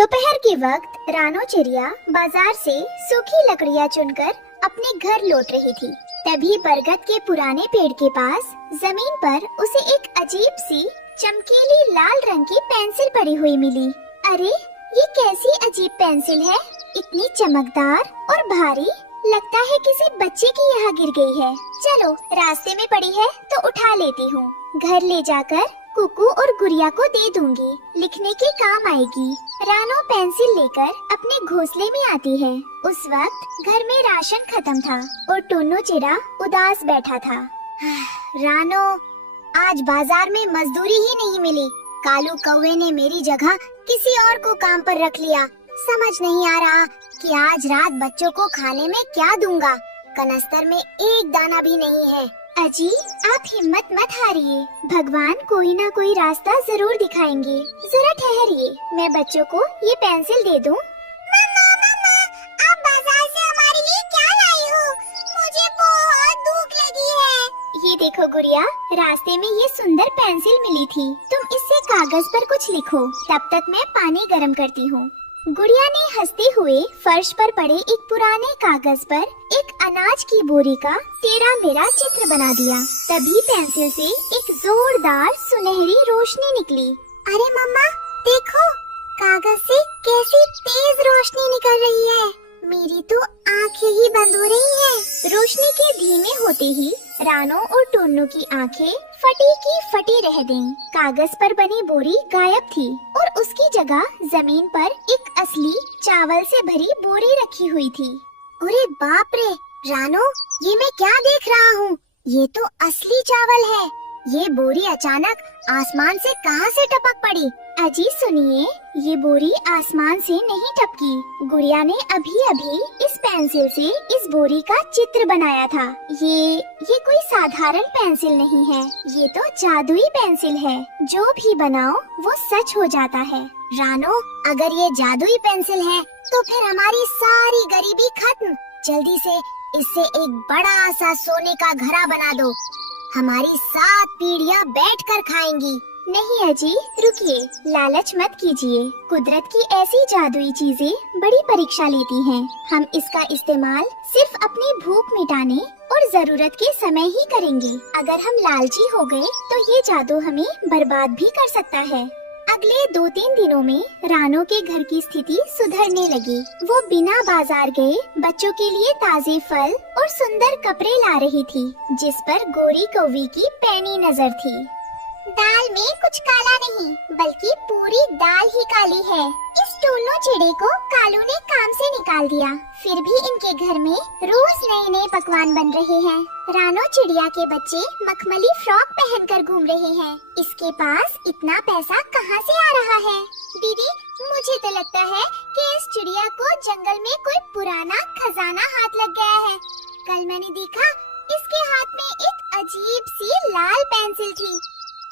दोपहर के वक्त रानो चिड़िया बाजार से सूखी लकड़ियाँ चुनकर अपने घर लौट रही थी। तभी बरगद के पुराने पेड़ के पास जमीन पर उसे एक अजीब सी चमकीली लाल रंग की पेंसिल पड़ी हुई मिली। अरे ये कैसी अजीब पेंसिल है, इतनी चमकदार और भारी, लगता है किसी बच्चे की यहाँ गिर गई है। चलो रास्ते में पड़ी है तो उठा लेती हूँ, घर ले जाकर कुकू और गुड़िया को दे दूंगी, लिखने के काम आएगी। रानो पेंसिल लेकर अपने घोंसले में आती है। उस वक्त घर में राशन खत्म था और टोनू चिड़ा उदास बैठा था। रानो, आज बाजार में मजदूरी ही नहीं मिली। कालू कौवे ने मेरी जगह किसी और को काम पर रख लिया। समझ नहीं आ रहा कि आज रात बच्चों को खाने में क्या दूंगा। कनस्तर में एक दाना भी नहीं है। अजी, आप हिम्मत मत हारिए, भगवान कोई ना कोई रास्ता जरूर दिखाएंगे। जरा ठहरिए, मैं बच्चों को ये पेंसिल दे दूं। मम्मा, मम्मा, आप बाजार से हमारे लिए क्या लाई हो? मुझे बहुत भूख लगी है। ये देखो गुड़िया, रास्ते में ये सुंदर पेंसिल मिली थी, तुम इससे कागज पर कुछ लिखो, तब तक मैं पानी गर्म करती हूँ। गुड़िया ने हंसते हुए फर्श पर पड़े एक पुराने कागज पर एक अनाज की बोरी का तेरा मेरा चित्र बना दिया। तभी पेंसिल से एक जोरदार सुनहरी रोशनी निकली। अरे मम्मा, देखो, कागज से कैसी तेज रोशनी निकल रही है। मेरी तो आंखें ही बंद हो रही हैं। रोशनी के धीमे होते ही रानो और टोनू की आंखें फटी की फटी रह गईं। कागज पर बनी बोरी गायब थी और उसकी जगह जमीन पर एक असली चावल से भरी बोरी रखी हुई थी। अरे बाप रे रानो, ये मैं क्या देख रहा हूँ? ये तो असली चावल है। ये बोरी अचानक आसमान से कहाँ से टपक पड़ी? अजी सुनिए, ये बोरी आसमान से नहीं टपकी। गुड़िया ने अभी अभी इस पेंसिल से इस बोरी का चित्र बनाया था। ये कोई साधारण पेंसिल नहीं है, ये तो जादुई पेंसिल है। जो भी बनाओ वो सच हो जाता है। रानो, अगर ये जादुई पेंसिल है तो फिर हमारी सारी गरीबी खत्म। जल्दी से इससे एक बड़ा सा सोने का घड़ा बना दो। हमारी 7 पीढ़ियाँ बैठकर खाएंगी। नहीं अजी, रुकिए, लालच मत कीजिए। कुदरत की ऐसी जादुई चीजें बड़ी परीक्षा लेती हैं। हम इसका इस्तेमाल सिर्फ अपनी भूख मिटाने और जरूरत के समय ही करेंगे। अगर हम लालची हो गए तो ये जादू हमें बर्बाद भी कर सकता है। अगले 2-3 दिनों में रानो के घर की स्थिति सुधरने लगी। वो बिना बाजार गए बच्चों के लिए ताजे फल और सुंदर कपड़े ला रही थी, जिस पर गोरी कौवी की पैनी नजर थी। दाल में कुछ काला नहीं, बल्कि पूरी दाल ही काली है। इस टोनू चिड़े को कालू ने काम से निकाल दिया, फिर भी इनके घर में रोज नए नए पकवान बन रहे हैं। रानो चिड़िया के बच्चे मखमली फ्रॉक पहनकर घूम रहे हैं। इसके पास इतना पैसा कहाँ से आ रहा है? दीदी, मुझे तो लगता है कि इस चिड़िया को जंगल में कोई पुराना खजाना हाथ लग गया है। कल मैंने देखा इसके हाथ में एक अजीब सी लाल पेंसिल थी,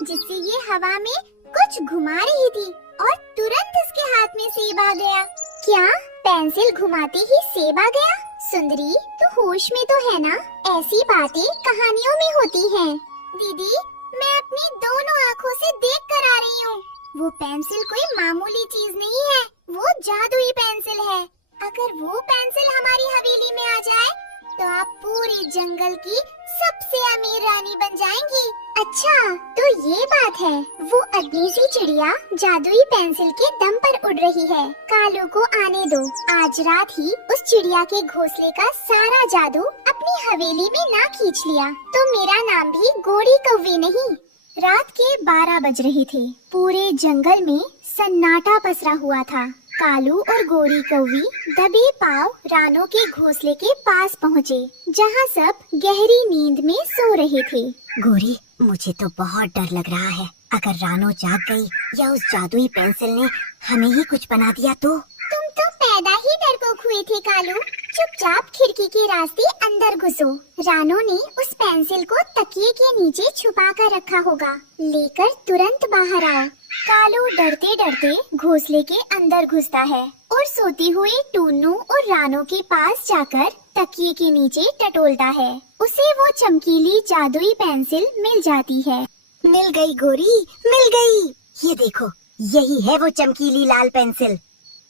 जिससे ये हवा में कुछ घुमा रही थी और तुरंत उसके हाथ में सेब आ गया। क्या पेंसिल घुमाते ही सेब आ गया? सुंदरी, तू होश में तो है ना? ऐसी बातें कहानियों में होती हैं। दीदी, मैं अपनी दोनों आँखों से देख कर आ रही हूँ। वो पेंसिल कोई मामूली चीज नहीं है, वो जादुई पेंसिल है। अगर वो पेंसिल हमारी हवेली में आ जाए तो आप पूरे जंगल की सबसे अमीर रानी बन जाएंगी। अच्छा, तो ये बात है। वो अदनी सी चिड़िया जादुई पेंसिल के दम पर उड़ रही है। कालू को आने दो। आज रात ही उस चिड़िया के घोंसले का सारा जादू अपनी हवेली में ना खींच लिया तो मेरा नाम भी गोरी कौवी नहीं। रात के 12 बज रहे थे। पूरे जंगल में सन्नाटा पसरा हुआ था। कालू और गोरी कौवी दबे पांव रानो के घोंसले के पास पहुँचे, जहाँ सब गहरी नींद में सो रहे थे। गोरी, मुझे तो बहुत डर लग रहा है। अगर रानो जाग गई या उस जादुई पेंसिल ने हमें ही कुछ बना दिया तो? तुम तो पैदा ही डरपोक हुए थे कालू। चुपचाप खिड़की के रास्ते अंदर घुसो। रानो ने उस पेंसिल को तकिए के नीचे छुपा कर रखा होगा, लेकर तुरंत बाहर आओ। कालू डरते डरते घोंसले के अंदर घुसता है और सोती हुई टूनू और रानो के पास जाकर तकिए के नीचे टटोलता है। उसे वो चमकीली जादुई पेंसिल मिल जाती है। मिल गई गोरी, मिल गई। ये देखो, यही है वो चमकीली लाल पेंसिल।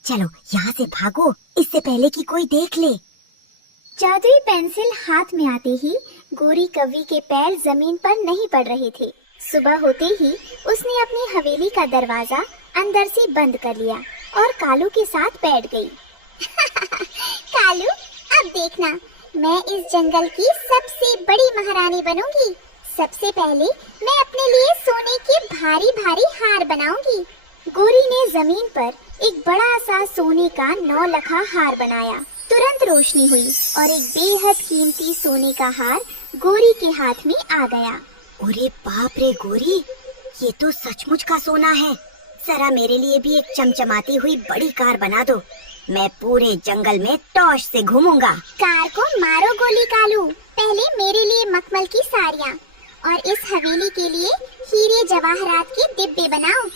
चलो यहाँ से भागो, इससे पहले कि कोई देख ले। जादुई पेंसिल हाथ में आते ही गोरी कौवी के पैर जमीन पर नहीं पड़ रहे थे। सुबह होते ही उसने अपनी हवेली का दरवाजा अंदर से बंद कर लिया और कालू के साथ बैठ गई। कालू, अब देखना, मैं इस जंगल की सबसे बड़ी महारानी बनूंगी। सबसे पहले मैं अपने लिए सोने के भारी भारी हार बनाऊंगी। गोरी ने जमीन पर एक बड़ा सा सोने का 9 लखा हार बनाया। तुरंत रोशनी हुई और एक बेहद कीमती सोने का हार गोरी के हाथ में आ गया। अरे बाप रे गोरी, ये तो सचमुच का सोना है। जरा मेरे लिए भी एक चमचमाती हुई बड़ी कार बना दो। मैं पूरे जंगल में टॉर्च से घूमूंगा। कार को मारो गोली कालू, पहले मेरे लिए मखमल की साड़ियाँ और इस हवेली के लिए हीरे जवाहरात के डिब्बे बनाओ।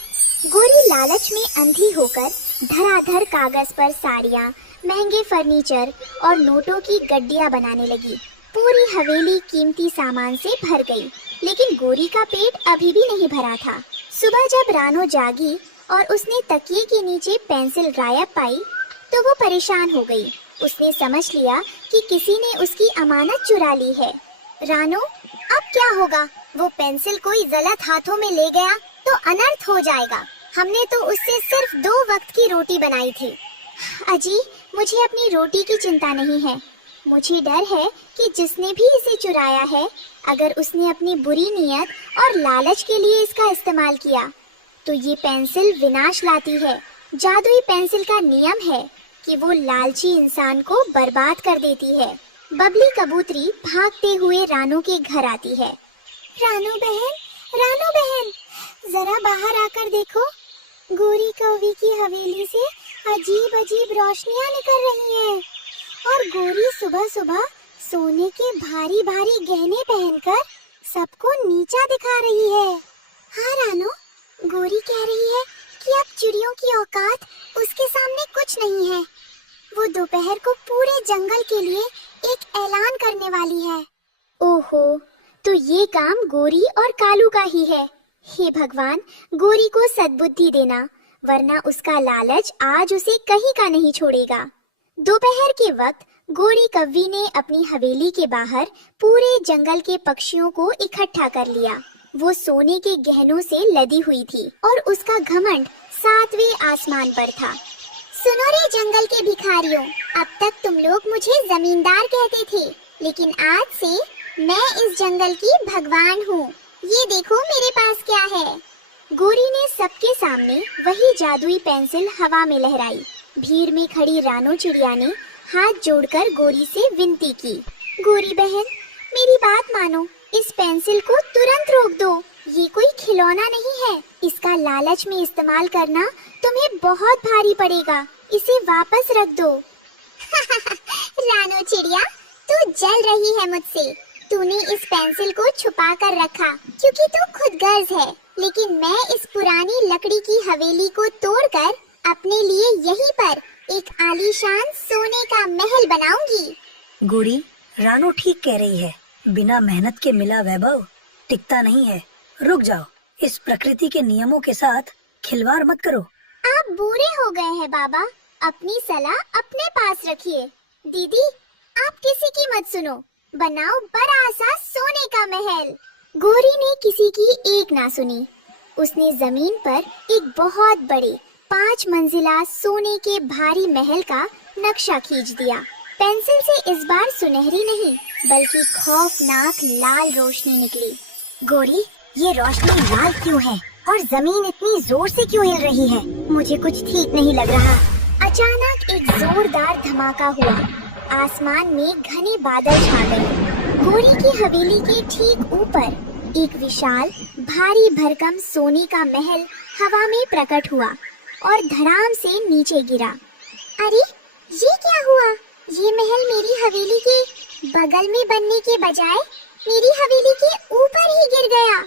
गोरी लालच में अंधी होकर धड़ाधड़ कागज पर साड़ियाँ, महंगे फर्नीचर और नोटों की गड्डियाँ बनाने लगी। पूरी हवेली कीमती सामान से भर गई, लेकिन गोरी का पेट अभी भी नहीं भरा था। सुबह जब रानो जागी और उसने तकिए के नीचे पेंसिल गायब पाई तो वो परेशान हो गई। उसने समझ लिया कि किसी ने उसकी अमानत चुरा ली है। रानो, अब क्या होगा? वो पेंसिल कोई गलत हाथों में ले गया तो अनर्थ हो जाएगा। हमने तो उससे सिर्फ 2 वक्त की रोटी बनाई थी। अजी, मुझे अपनी रोटी की चिंता नहीं है। मुझे डर है कि जिसने भी इसे चुराया है, अगर उसने अपनी बुरी नीयत और लालच के लिए इसका इस्तेमाल किया तो ये पेंसिल विनाश लाती है। जादुई पेंसिल का नियम है कि वो लालची इंसान को बर्बाद कर देती है। बबली कबूतरी भागते हुए रानू के घर आती है। रानू बहन, जरा बाहर आकर देखो। गोरी कौवी की हवेली से अजीब अजीब रोशनियां निकल रही हैं और गोरी सुबह सुबह सोने के भारी भारी गहने पहनकर सबको नीचा दिखा रही है। हाँ रानो, गोरी कह रही है कि अब चिड़ियों की औकात उसके सामने कुछ नहीं है। वो दोपहर को पूरे जंगल के लिए एक ऐलान करने वाली है। ओहो, तो ये काम गोरी और कालू का ही है। हे भगवान, गोरी को सद्बुद्धि देना, वरना उसका लालच आज उसे कहीं का नहीं छोड़ेगा। दोपहर के वक्त गोरी कौवी ने अपनी हवेली के बाहर पूरे जंगल के पक्षियों को इकट्ठा कर लिया। वो सोने के गहनों से लदी हुई थी और उसका घमंड 7वें आसमान पर था। सुनो रे जंगल के भिखारियों, अब तक तुम लोग मुझे जमींदार कहते थे, लेकिन आज से मैं इस जंगल की भगवान हूँ। ये देखो मेरे पास क्या है। गोरी ने सबके सामने वही जादुई पेंसिल हवा में लहराई। भीड़ में खड़ी रानो चिड़िया ने हाथ जोड़कर गोरी से विनती की। गोरी बहन, मेरी बात मानो, इस पेंसिल को तुरंत रोक दो। ये कोई खिलौना नहीं है। इसका लालच में इस्तेमाल करना तुम्हें बहुत भारी पड़ेगा। इसे वापस रख दो। रानो चिड़िया, तू जल रही है मुझसे। तूने इस पेंसिल को छुपा कर रखा क्योंकि तू खुदगर्ज है, लेकिन मैं इस पुरानी लकड़ी की हवेली को तोड़कर अपने लिए यहीं पर एक आलीशान सोने का महल बनाऊंगी। गोरी, रानो ठीक कह रही है। बिना मेहनत के मिला वैभव टिकता नहीं है। रुक जाओ, इस प्रकृति के नियमों के साथ खिलवाड़ मत करो। आप बूढ़े हो गए हैं बाबा, अपनी सलाह अपने पास रखिए। दीदी, आप किसी की मत सुनो, बनाओ बड़ा सा सोने का महल। गोरी ने किसी की एक ना सुनी। उसने जमीन पर एक बहुत बड़े 5 मंजिला सोने के भारी महल का नक्शा खींच दिया। पेंसिल से इस बार सुनहरी नहीं बल्कि खौफनाक लाल रोशनी निकली। गोरी, ये रोशनी लाल क्यों है और जमीन इतनी जोर से क्यों हिल रही है? मुझे कुछ ठीक नहीं लग रहा। अचानक एक जोरदार धमाका हुआ। आसमान में घने बादल छा गए। गोरी की हवेली के ठीक ऊपर एक विशाल भारी भरकम सोने का महल हवा में प्रकट हुआ और धड़ाम से नीचे गिरा। अरे, ये क्या हुआ? ये महल मेरी हवेली के बगल में बनने के बजाय मेरी हवेली के ऊपर ही गिर गया।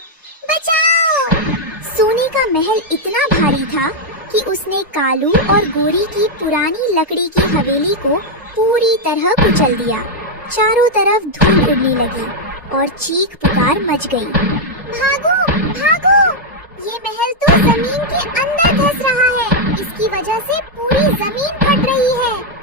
बचाओ! सोने का महल इतना भारी था कि उसने कालू और गोरी की पुरानी लकड़ी की हवेली को पूरी तरह कुचल दिया। चारों तरफ धूल उड़ने लगी और चीख पुकार मच गई। भागो, भागो! ये महल तो जमीन के अंदर धंस रहा है। जिसकी वजह से पूरी जमीन फट रही है।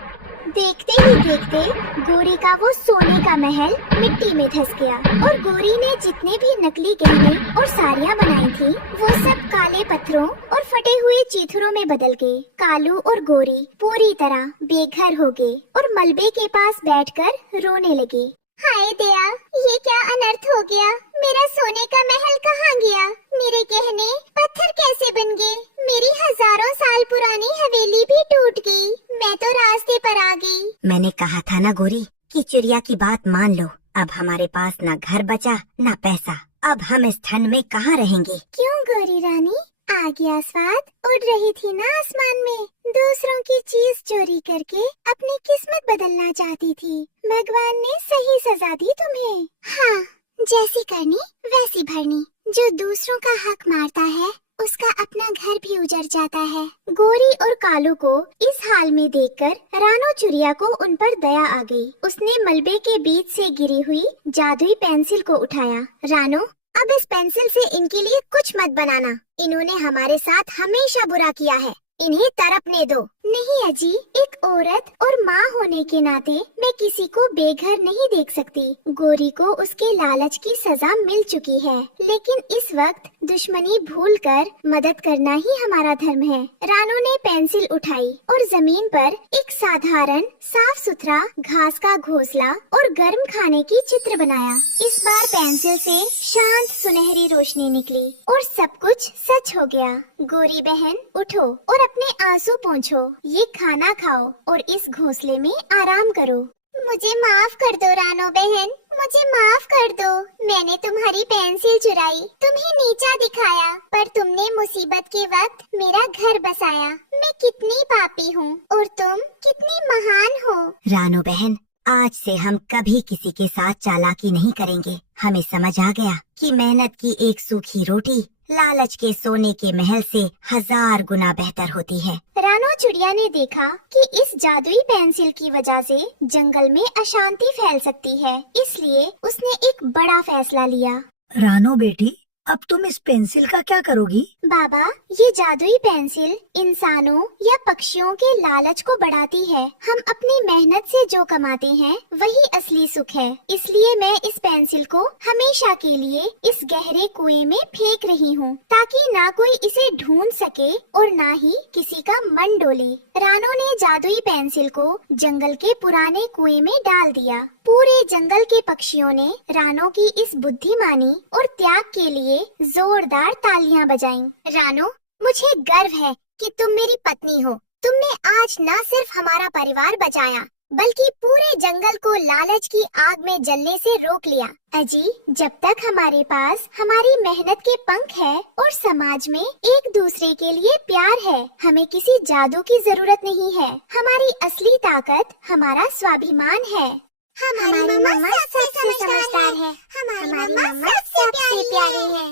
देखते ही देखते गोरी का वो सोने का महल मिट्टी में धंस गया और गोरी ने जितने भी नकली गहने और साड़ियाँ बनाई थी वो सब काले पत्थरों और फटे हुए चीथड़ों में बदल गए। कालू और गोरी पूरी तरह बेघर हो गए और मलबे के पास बैठकर रोने लगे। हाय दया, ये क्या अनर्थ हो गया। मेरा सोने का महल कहाँ गया? मेरे गहने पत्थर कैसे बन गए? मेरी हजारों साल पुरानी हवेली भी टूट गई। मैं तो रास्ते पर आ गई। मैंने कहा था ना गोरी कि चिड़िया की बात मान लो। अब हमारे पास न घर बचा न पैसा। अब हम इस ठंड में कहाँ रहेंगे? क्यों गोरी रानी, आ गया स्वाद। उड़ रही थी ना आसमान में, दूसरों की चीज चोरी करके अपनी किस्मत बदलना चाहती थी। भगवान ने सही सजा दी तुम्हें। हाँ, जैसी करनी वैसी भरनी। जो दूसरों का हक मारता है उसका अपना घर भी उजड़ जाता है। गोरी और कालू को इस हाल में देखकर रानो चिड़िया को उन पर दया आ गई। उसने मलबे के बीच से गिरी हुई जादुई पेंसिल को उठाया। रानो, अब इस पेंसिल से इनके लिए कुछ मत बनाना। इन्होंने हमारे साथ हमेशा बुरा किया है, इन्हें तड़पने दो। नहीं अजी, एक औरत और माँ होने के नाते मैं किसी को बेघर नहीं देख सकती। गोरी को उसके लालच की सजा मिल चुकी है, लेकिन इस वक्त दुश्मनी भूलकर मदद करना ही हमारा धर्म है। रानो ने पेंसिल उठाई और जमीन पर एक साधारण साफ सुथरा घास का घोंसला और गर्म खाने की चित्र बनाया। इस बार पेंसिल से शांत सुनहरी रोशनी निकली और सब कुछ सच हो गया। गोरी बहन, उठो और अपने आंसू पोंछो। ये खाना खाओ और इस घोंसले में आराम करो। मुझे माफ कर दो रानो बहन, मुझे माफ कर दो। मैंने तुम्हारी पेंसिल चुराई, तुम्हें नीचा दिखाया, पर तुमने मुसीबत के वक्त मेरा घर बसाया। मैं कितनी पापी हूँ और तुम कितनी महान हो। रानो बहन, आज से हम कभी किसी के साथ चालाकी नहीं करेंगे। हमें समझ आ गया कि मेहनत की एक सूखी रोटी लालच के सोने के महल से 1000 गुना बेहतर होती है। रानो चिड़िया ने देखा कि इस जादुई पेंसिल की वजह से जंगल में अशांति फैल सकती है, इसलिए उसने एक बड़ा फैसला लिया। रानो बेटी, अब तुम इस पेंसिल का क्या करोगी? बाबा, ये जादुई पेंसिल इंसानों या पक्षियों के लालच को बढ़ाती है। हम अपनी मेहनत से जो कमाते हैं वही असली सुख है। इसलिए मैं इस पेंसिल को हमेशा के लिए इस गहरे कुएं में फेंक रही हूँ, ताकि ना कोई इसे ढूंढ सके और ना ही किसी का मन डोले। रानो ने जादुई पेंसिल को जंगल के पुराने कुएं में डाल दिया। पूरे जंगल के पक्षियों ने रानो की इस बुद्धिमानी और त्याग के लिए जोरदार तालियां बजाईं। रानो, मुझे गर्व है कि तुम मेरी पत्नी हो। तुमने आज न सिर्फ हमारा परिवार बचाया, बल्कि पूरे जंगल को लालच की आग में जलने से रोक लिया। अजी, जब तक हमारे पास हमारी मेहनत के पंख है और समाज में एक दूसरे के लिए प्यार है, हमें किसी जादू की जरूरत नहीं है। हमारी असली ताकत हमारा स्वाभिमान है। हमारी मम्मा सबसे समझदार है। हमारी मम्मा सबसे प्यारी है।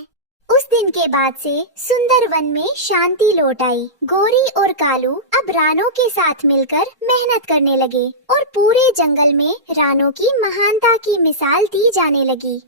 उस दिन के बाद से सुंदर वन में शांति लौट आई। गोरी और कालू अब रानो के साथ मिलकर मेहनत करने लगे और पूरे जंगल में रानो की महानता की मिसाल दी जाने लगी।